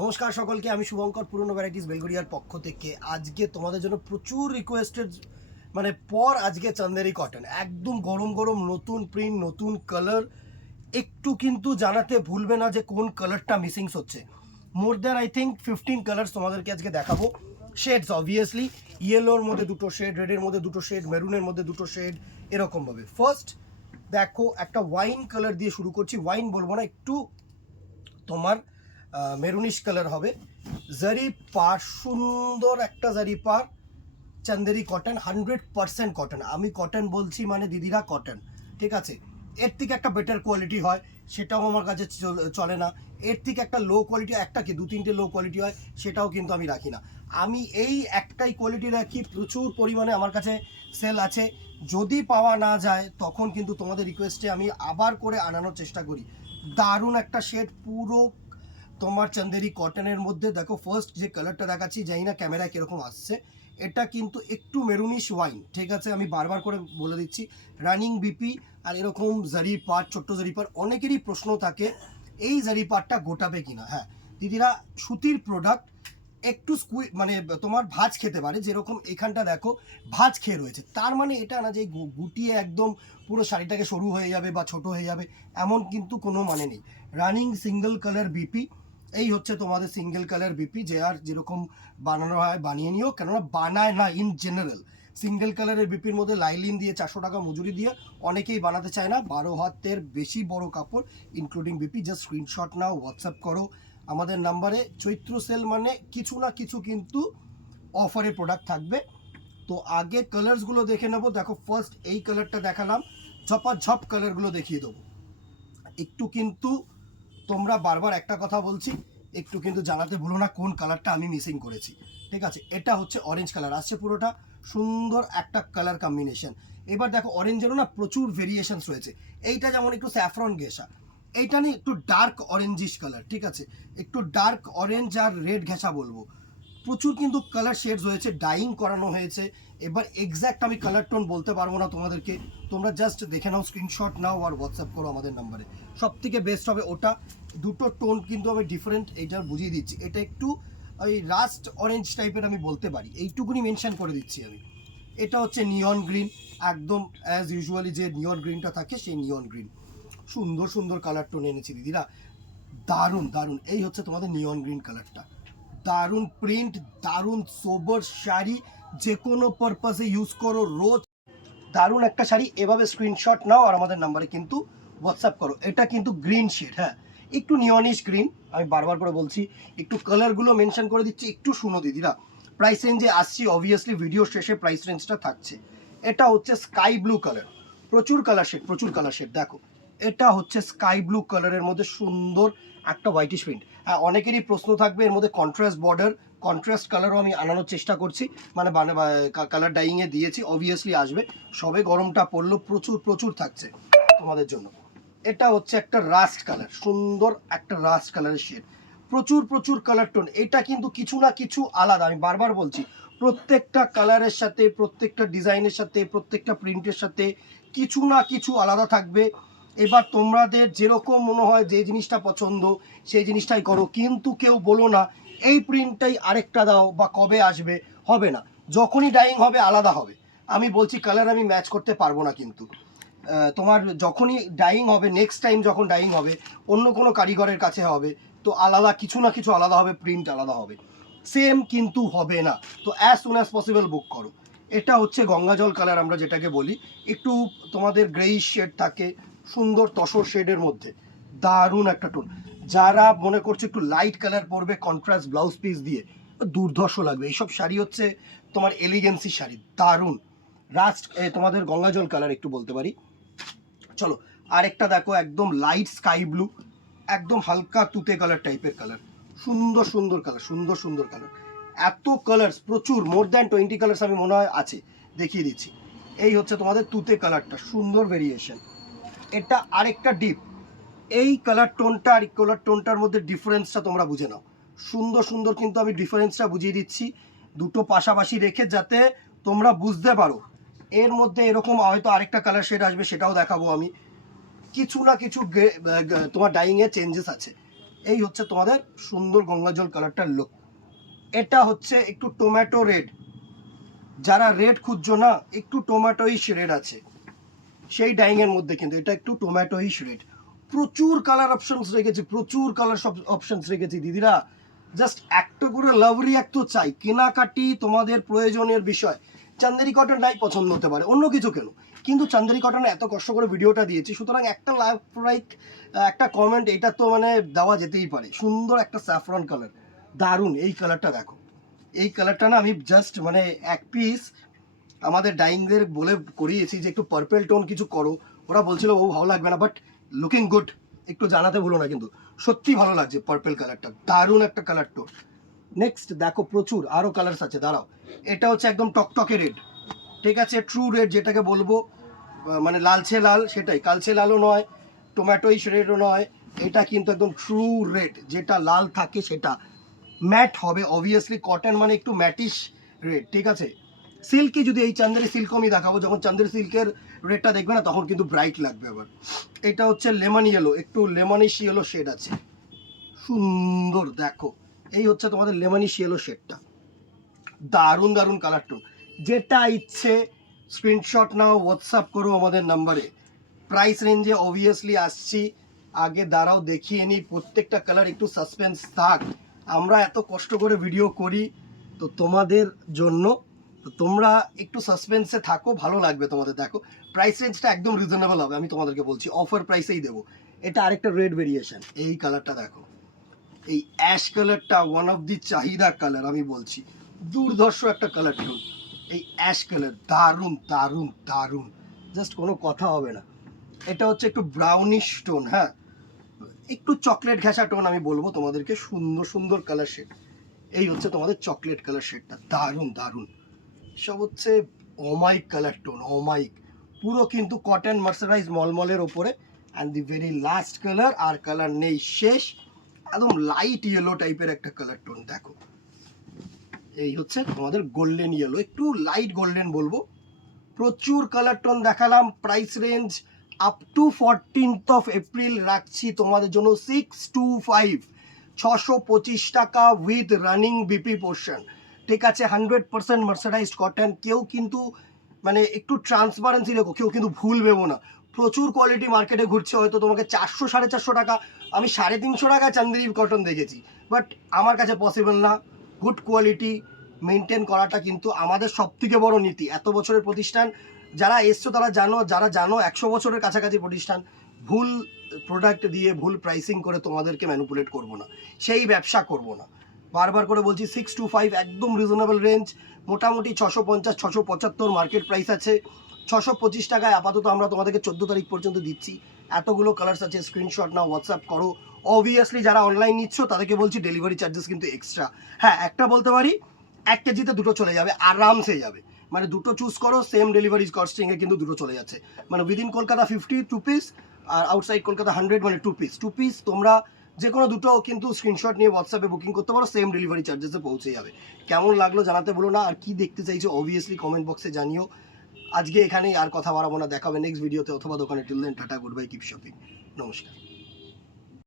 নমস্কার সকলকে, আমি শুভঙ্কর পুরনো ভ্যারাইটিস বেলগড়িয়ার পক্ষ থেকে। আজকে তোমাদের জন্য প্রচুর রিকোয়েস্টেড পর আজকে চান্দেরি কটন একদম গরম গরম নতুন প্রিন্ট নতুন কালার। একটু কিন্তু জানাতে ভুলবে না যে কোন কালারটা মিসিংস হচ্ছে। More than I think 15 colours তোমাদেরকে আজকে দেখাবো। শেডস অবভিয়াসলি ইয়েলোর মধ্যে দুটো শেড, রেডের মধ্যে দুটো শেড, মেরুনের মধ্যে দুটো শেড, এরকমভাবে। ফার্স্ট দেখো একটা ওয়াইন কালার দিয়ে শুরু করছি। ওয়াইন বলবো না, একটু তোমার মেরুনিশ কালার হবে। জারি পার, সুন্দর একটা জারি পার, চান্দেরি কটন, 100% কটন। আমি কটন বলছি মানে দিদিরা কটন, ঠিক আছে। এর থেকে একটা বেটার কোয়ালিটি হয় সেটাও আমার কাছে চলে না। এর থেকে একটা লো কোয়ালিটি, একটা কি দু তিনটে লো কোয়ালিটি হয় সেটাও কিন্তু আমি রাখি না। আমি এই একটাই কোয়ালিটি রাখি, প্রচুর পরিমাণে আমার কাছে সেল আছে। যদি পাওয়া না যায় তখন কিন্তু তোমাদের রিকোয়েস্টে আমি আবার করে আনানোর চেষ্টা করি। দারুণ একটা শেড, পুরো তোমার চান্দেরি কটনের মধ্যে। দেখো ফার্স্ট যে কালারটা দেখাচ্ছি, জানি না ক্যামেরায় কীরকম আসছে, এটা কিন্তু একটু মেরুনিশ ওয়াইন, ঠিক আছে। আমি বারবার করে বলে দিচ্ছি, রানিং বিপি আর এরকম জারি পাট, ছোট্ট জারি পাট। অনেকেরই প্রশ্ন থাকে এই জারি পাটটা গোটাবে কিনা। হ্যাঁ দিদিরা, সুতির প্রোডাক্ট একটু তোমার ভাঁজ খেতে পারে, যেরকম এখানটা দেখো ভাঁজ খেয়ে রয়েছে। তার মানে এটা না যে গুটিয়ে একদম পুরো শাড়িটাকে সরু হয়ে যাবে বা ছোট হয়ে যাবে, এমন কিন্তু কোনো মানে নেই। রানিং সিঙ্গেল কালার বিপি, এই হচ্ছে তোমাদের সিঙ্গেল কালার বিপি। যে আর যেরকম বানানো হয় বানিয়ে নিও, কেননা বানায় না ইন জেনারেল। সিঙ্গেল কালারের বিপির মধ্যে লাইলিন দিয়ে 400 টাকা মজুরি দিয়ে অনেকেই বানাতে চায় না। 12 হাতের বেশি বড় কাপড় ইনক্লুডিং বিপি। জাস্ট স্ক্রিনশট নাও, হোয়াটসঅ্যাপ করো আমাদের নাম্বারে। চৈত্র সেল মানে কিছু না কিছু কিন্তু অফারের প্রোডাক্ট থাকবে। তো আগে কালার্সগুলো দেখে নেবো। দেখো ফার্স্ট এই কালারটা দেখালাম, ঝপাঝপ কালারগুলো দেখিয়ে দেবো। একটু কিন্তু তোমরা বারবার একটা কথা বলছি, একটু কিন্তু জানাতে ভুলো না কোন কালারটা আমি মিসিং করেছি, ঠিক আছে। এটা হচ্ছে অরেঞ্জ কালার আসছে, পুরোটা সুন্দর একটা কালার কম্বিনেশন। এবার দেখো অরেঞ্জেরও না প্রচুর ভেরিয়েশনস রয়েছে। এইটা যেমন একটু স্যাফরন ঘেঁষা, এইটা নিয়ে একটু ডার্ক অরেঞ্জিশ কালার, ঠিক আছে। একটু ডার্ক অরেঞ্জ আর রেড ঘেঁষা বলবো। প্রচুর কিন্তু কালার শেডস হয়েছে, ডাইং করানো হয়েছে। এবার এক্স্যাক্ট আমি কালার টোন বলতে পারবো না তোমাদেরকে, তোমরা জাস্ট দেখে নাও, স্ক্রিনশট নাও আর হোয়াটসঅ্যাপ করো আমাদের নাম্বারে। সব থেকে বেস্ট হবে ওটা। দুটো টোন কিন্তু আমি ডিফারেন্ট, এইটা বুঝিয়ে দিচ্ছি। এটা একটু ওই রাস্ট অরেঞ্জ টাইপের আমি বলতে পারি, এইটুকুনি মেনশন করে দিচ্ছি আমি। এটা হচ্ছে নিয়ন গ্রিন, একদম অ্যাজ ইউজুয়ালি যে নিয়ন গ্রিনটা থাকে সেই নিয়ন গ্রিন। সুন্দর সুন্দর কালার টোন এনেছি দিদিরা, দারুণ দারুণ। এই হচ্ছে তোমাদের নিয়ন গ্রিন কালারটা, দারুণ প্রিন্ট, দারুণ সোবার শাড়ি, যে কোনো পারপাসে ইউজ করো রোজ। দারুণ একটা শাড়ি, এভাবে স্ক্রিনশট নাও আর আমাদের নাম্বারে কিন্তু হোয়াটসঅ্যাপ করো। এটা কিন্তু গ্রিন শেড, হ্যাঁ একটু নিয়নিশ গ্রিন। আমি বারবার করে বলছি, একটু কালারগুলো মেনশন করে দিচ্ছি, একটু শুনো দিদিরা। প্রাইস রেঞ্জে আসছি, অবভিয়াসলি ভিডিও শেষে প্রাইস রেঞ্জটা থাকছে। এটা হচ্ছে স্কাই ব্লু কালার, প্রচুর কালার শেড, প্রচুর কালার শেড। দেখো এটা হচ্ছে স্কাই ব্লু কালারের মধ্যে সুন্দর একটা হোয়াইটিশ প্রিন্ট। হ্যাঁ অনেকেরই প্রশ্ন থাকবে এর মধ্যে কন্ট্রাস্ট বর্ডার, কন্ট্রাস্ট কালারও আমি আনানোর চেষ্টা করছি, কালার ডাইংয়ে দিয়েছি, অবভিয়াসলি আসবে। সবে গরমটা পড়লো, প্রচুর প্রচুর থাকছে তোমাদের জন্য। এটা হচ্ছে একটা রাস্ট কালার, সুন্দর একটা রাস্ট কালারের শেড, প্রচুর প্রচুর কালার টোন। এটা কিন্তু কিছু না কিছু আলাদা, আমি বারবার বলছি, প্রত্যেকটা কালারের সাথে, প্রত্যেকটা ডিজাইনের সাথে, প্রত্যেকটা প্রিন্টের সাথে কিছু না কিছু আলাদা থাকবে। এবার তোমাদের যেরকম মনে হয় যে জিনিসটা পছন্দ সেই জিনিসটাই করো, কিন্তু কেউ বলো না এই প্রিন্টটাই আরেকটা দাও বা কবে আসবে, হবে না। যখনই ডাইং হবে আলাদা হবে। আমি বলছি কালার আমি ম্যাচ করতে পারবো না, কিন্তু তোমার যখনই ডাইং হবে, নেক্সট টাইম যখন ডাইং হবে অন্য কোনো কারিগরের কাছে হবে, তো আলাদা কিছু না কিছু আলাদা হবে, প্রিন্ট আলাদা হবে, সেম কিন্তু হবে না। তো অ্যাজ সুন অ্যাজ পসিবল বুক করো। এটা হচ্ছে গঙ্গাজল কালার আমরা যেটাকে বলি, একটু তোমাদের গ্রেইশ শেড থাকে, সুন্দর তসর শেডের মধ্যে, দারুণ একটা টোন। যারা মনে করছে একটু লাইট কালার পরবে কন্ট্রাস্ট ব্লাউজ পিস দিয়ে, দুর্ধর্ষ লাগবে। এইসব শাড়ি হচ্ছে তোমার এলিগেন্সি শাড়ি, দারুণ। রাস্ট তোমাদের গঙ্গাজল কালার একটু বলতে পারি। চলো আরেকটা দেখো, একদম লাইট স্কাই ব্লু, একদম হালকা তুতে কালার টাইপের কালার, সুন্দর সুন্দর কালার, সুন্দর সুন্দর কালার। এত কালার্স প্রচুর, মোর দ্যান 20 কালার্স আমি মনে হয় আছে, দেখিয়ে দিচ্ছি। এই হচ্ছে তোমাদের তুতে কালারটা, সুন্দর ভেরিয়েশন। এটা আরেকটা ডিপ, এই কালার টোনটা আর কালার টোনটার মধ্যে ডিফারেন্সটা তোমরা বুঝে নাও। সুন্দর সুন্দর কিন্তু আমি ডিফারেন্সটা বুঝিয়ে দিচ্ছি দুটো পাশাপাশি রেখে, যাতে তোমরা বুঝতে পারো। এর মধ্যে এরকম হয়তো আরেকটা কালার শেড আসবে, সেটাও দেখাবো আমি। কিছু না কিছু তোমার ডাইংয়ে চেঞ্জেস আছে। এই হচ্ছে তোমাদের সুন্দর গঙ্গা জল কালারটার লুক। এটা হচ্ছে একটু টমেটো রেড, যারা রেড খুঁজছো না, একটু টমেটোইশ রেড আছে সেই ডাইংয়ের মধ্যে, কিন্তু এটা একটু টমেটোইশ রেড। প্রচুর কালার অপশনস রেখেছি, প্রচুর কালার সব অপশনস রেখেছি দিদিরা। জাস্ট একটা করে লাভ রিঅ্যাক্ট তো চাই, কেনাকাটি তোমাদের প্রয়োজনের বিষয়। চান্দেরি কটন নাই পছন্দ হতে পারে, অন্য কিছু কেন, কিন্তু চান্দেরি কটনে এত কষ্ট করে ভিডিওটা দিয়েছি, সুতরাং একটা লাভ লাইক একটা কমেন্ট এটা তো মানে দেওয়া যেতেই পারে। সুন্দর একটা স্যাফরন কালার, দারুণ। এই কালারটা দেখো, এই কালারটা না আমি জাস্ট মানে এক পিস আমাদের ডাইংদের বলে করিয়েছি যে একটু পার্পেল টোন কিছু করো, ওরা বলছিল ও ভালো লাগবে না, বাট লুকিং গুড, একটু জানাতে ভুলো না, কিন্তু সত্যি ভালো লাগছে পার্পেল কালারটা, দারুণ একটা কালার টোন। নেক্সট দেখো প্রচুর আরও কালার্স আছে, দাঁড়াও। এটা হচ্ছে একদম টকটকে রেড, ঠিক আছে, ট্রু রেড যেটাকে বলবো, মানে লালচে লাল, সেটাই, কালচে লালও নয়, টমেটোইশ রেডও নয়, এটা কিন্তু একদম ট্রু রেড, যেটা লাল থাকে সেটা ম্যাট হবে অবভিয়াসলি, কটন মানে একটু ম্যাটিশ রেড, ঠিক আছে। সিল্কি যদি এই চান্দেরি সিল্ক আমি দেখাবো, যখন চান্দেরি সিল্কের রেডটা দেখবে না তখন কিন্তু ব্রাইট লাগবে আবার। এটা হচ্ছে লেমন ইয়েলো, একটু লেমনিশ ইয়েলো শেড আছে, সুন্দর দেখো। এই হচ্ছে তোমাদের লেমনিশ ইয়েলো শেডটা, দারুণ দারুণ কালার টোন। যেটা ইচ্ছে স্ক্রিনশট নাও, হোয়াটসঅ্যাপ করো আমাদের নাম্বারে। প্রাইস রেঞ্জে অবভিয়াসলি আসছি, আগে দাঁড়াও দেখিয়ে নিই প্রত্যেকটা কালার, একটু সাসপেন্স থাক। আমরা এত কষ্ট করে ভিডিও করি তো তোমাদের জন্য, তো তোমরা একটু সাসপেন্সে থাকো, ভালো লাগবে তোমাদের। দেখো প্রাইস রেঞ্জটা একদম রিজনেবল হবে, আমি তোমাদেরকে বলছি অফার প্রাইসেই দেবো। এটা আরেকটা রেড ভেরিয়েশন, এই কালারটা দেখো, এই অ্যাশ কালারটা ওয়ান অফ দি চাহিদা কালার, আমি বলছি দুর্ধর্ষ একটা কালার টোন। এই অ্যাশ কালার দারুণ দারুণ দারুণ, জাস্ট কোনো কথা হবে না। এটা হচ্ছে একটু ব্রাউনিশ টোন, হ্যাঁ একটু চকলেট ঘেঁষা টোন আমি বলবো তোমাদেরকে, সুন্দর সুন্দর কালার শেড। এই হচ্ছে তোমাদের চকলেট কালার শেডটা, দারুণ দারুণ। সব হচ্ছে অমাইক কালার টোন, অমাইক পুরো কিন্তু কটন মার্সারাইজ মলমলের ওপরে। And the very last colour, আর কালার নেই, শেষ, একদম লাইট ইয়েলো টাইপের একটা কালার টোন দেখো। এই হচ্ছে তোমাদের গোল্ডেন ইয়েলো, একটু লাইট গোল্ডেন বলবো। প্রচুর কালার টোন দেখালাম। Price range up to 14th April রাখছি তোমাদের জন্য 625, 625 টাকা উইথ রানিং বিপি পোর্শন, ঠিক আছে। 100% মার্সারাইজড কটন, কেউ কিন্তু মানে একটু ট্রান্সপারেন্সি রেখো, কেউ কিন্তু ভুল ভেবো না। প্রচুর কোয়ালিটি মার্কেটে ঘুরছে, হয়তো তোমাকে 400 450 টাকা, আমি 350 টাকা চান্দেরি কটন দেখেছি, বাট আমার কাছে পসিবল না। গুড কোয়ালিটি মেনটেন করাটা কিন্তু আমাদের সব থেকে বড় নীতি। এত বছরের প্রতিষ্ঠান, যারা এসছো তারা জানো, যারা জানো 100 বছরের কাছাকাছি প্রতিষ্ঠান, ভুল প্রোডাক্ট দিয়ে ভুল প্রাইসিং করে তোমাদেরকে ম্যানিপুলেট করবো না, সেই ব্যবসা করবো না। বারবার করে বলছি 625 একদম রিজনেবল রেঞ্জ, মোটামুটি 650 675 মার্কেট প্রাইস আছে। 625 টাকায় আপাতত আমরা তোমাদেরকে 14 তারিখ পর্যন্ত দিচ্ছি। এতগুলো কালার্স আছে, স্ক্রিনশট নাও, হোয়াটসঅ্যাপ করো। অবভিয়াসলি যারা অনলাইন নিচ্ছ তাদেরকে বলছি ডেলিভারি চার্জেস কিন্তু এক্সট্রা। হ্যাঁ একটা বলতে পারি, 1 কেজিতে দুটো চলে যাবে, আরামসে যাবে, মানে দুটো চুজ করো, সেম ডেলিভারি কস্টিংয়ে কিন্তু দুটো চলে যাচ্ছে, মানে উইদিন কলকাতা 50 2 পিস, আর আউটসাইড কলকাতা 100, মানে 2 পিস তোমরা যে কোনো দুটো কিন্তু স্ক্রিনশট নিয়ে হোয়াটসঅ্যাপে বুকিং করতে পারো, সেম ডেলিভারি চার্জেসে পৌঁছে যাবে। কেমন লাগলো জানাতে বলো না, আর কি দেখতে চাইছো অবভিয়াসলি কমেন্ট বক্সে জানিও। আজকে এখানেই, আর কথা বাড়াবো না, দেখা হবে নেক্সট ভিডিওতে অথবা দোকানে। Till then tata, goodbye, keep shopping, নমস্কার।